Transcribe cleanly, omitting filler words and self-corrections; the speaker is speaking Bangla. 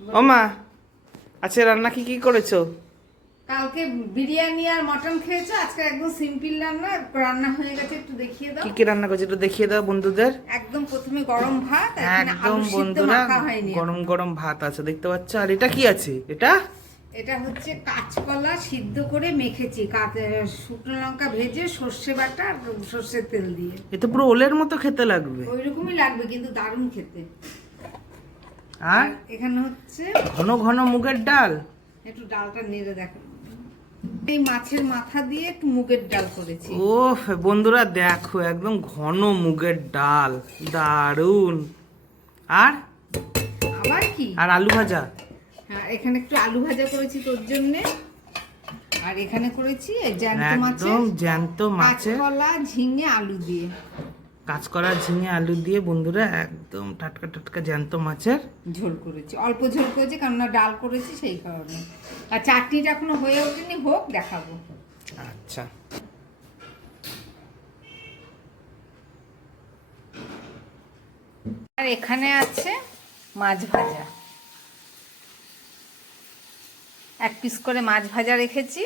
ও মা, আচ্ছা রান্না কি কি করেছো? কালকে বিরিয়ানি আর মটন খেয়েছো, আজকে একদম সিম্পল রান্না। রান্না হয়ে গেছে, একটু দেখিয়ে দাও। কি কি রান্না করেছো একটু দেখিয়ে দাও বন্ধুদের। একদম প্রথমে গরম ভাত, এখানে একদম আলু সিদ্ধ বন্ধুরা, মাখা হয়নি গরম এখনো। গরম ভাত আছে দেখতে পাচ্ছ। আর এটা কি আছে? এটা এটা হচ্ছে কাঁচকলা সিদ্ধ করে মেখেছি, শুকনো লঙ্কা ভেজে সর্ষে বাটা আর সর্ষের তেল দিয়ে। এ তো পুরো ওলের মতো খেতে লাগবে। ওই রকমই লাগবে, কিন্তু দারুণ খেতে। আর আর এখানে হচ্ছে ঘন ঘন মুগের ডাল। একটু ডালটা নেড়ে দেখো, এই মাছের মাথা দিয়ে একটু মুগের ডাল করেছি। ও বন্ধুরা দেখো, একদম ঘন মুগের ডাল, দারুন। আর আবার কি, আর আলু ভাজা। হ্যাঁ এখানে একটু আলু ভাজা করেছি তোর জন্যে। আর এখানে করেছি এই জ্যান্ত মাছের, একদম জ্যান্ত মাছের কাঁচকলা ঝিঙে আলু দিয়ে, কাঁচকড়া ঝিঙে আলু দিয়ে বন্ধুরা, একদম টাটকা টাটকা জ্যান্ত মাছের ঝোল করেছি। অল্প ঝোল করেছি, কেননা ডাল করেছি সেই কারণে। আর চাটনিটা এখনো হয়ে ওঠেনি, হোক দেখাবো। আচ্ছা। আর এখানে আছে মাছ ভাজা, 1 পিস করে মাছ ভাজা রেখেছি।